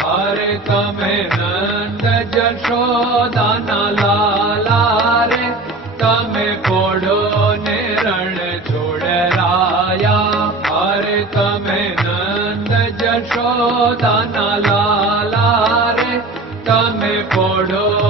हरे तमे नन्द यशो दानाे तमे पोढो ने रणया हरे तमे नन्द यशो दाना ला तमे पोढो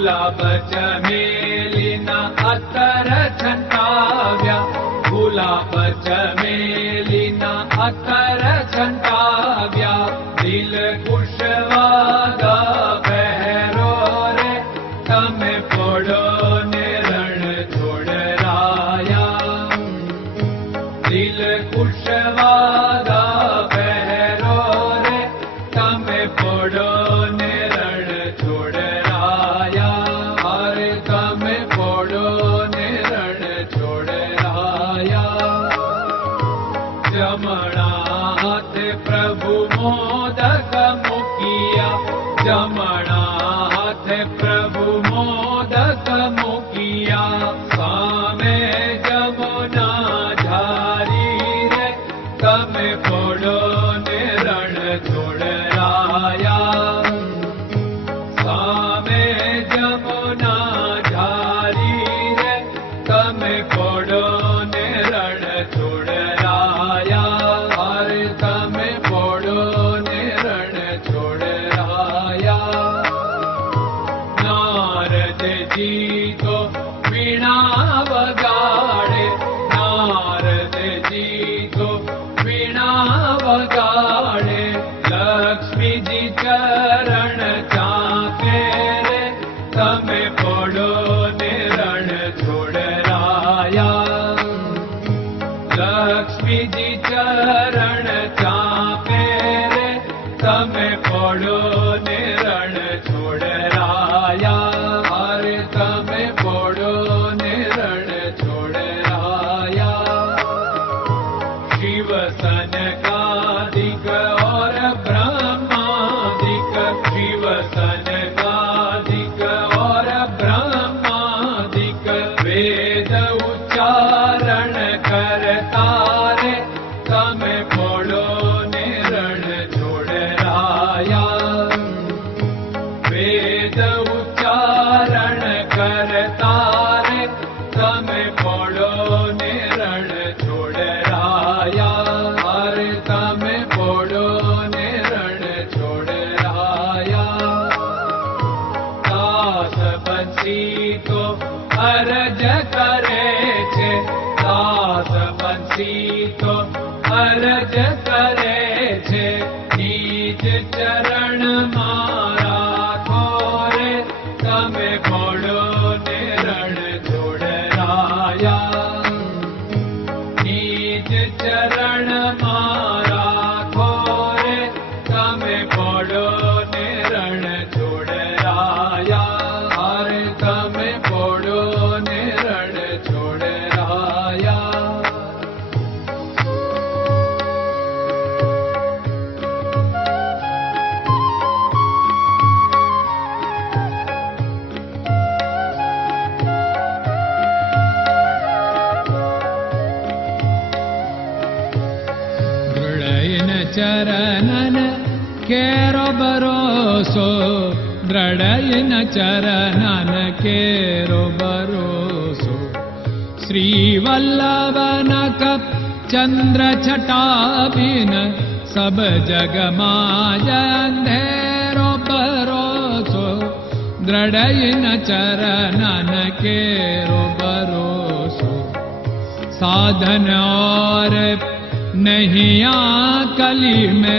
गुलाब चमेलिना अतर छन्ताव्या गुलाब चमेलिना जलिना छन्ताव्या दिल कुशवादा जलिना रे तमे पढ किया जमुना झारी रे कब ने रण छोड़ाया सामे जमुना झारी रे कब पड़ो लक्ष्मी चरणे तमे पडो ने राया अरे तमे पढो निया शिवसन come. follow. द्रडय न चरन केरो भरोसो श्रीवल्लभ चन्द्रटाबिन सब जगमाजेरो भरोसो दृढय न चरन केरो भरोसो साधन और नहलि मे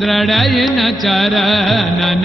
दृढयिन चरणन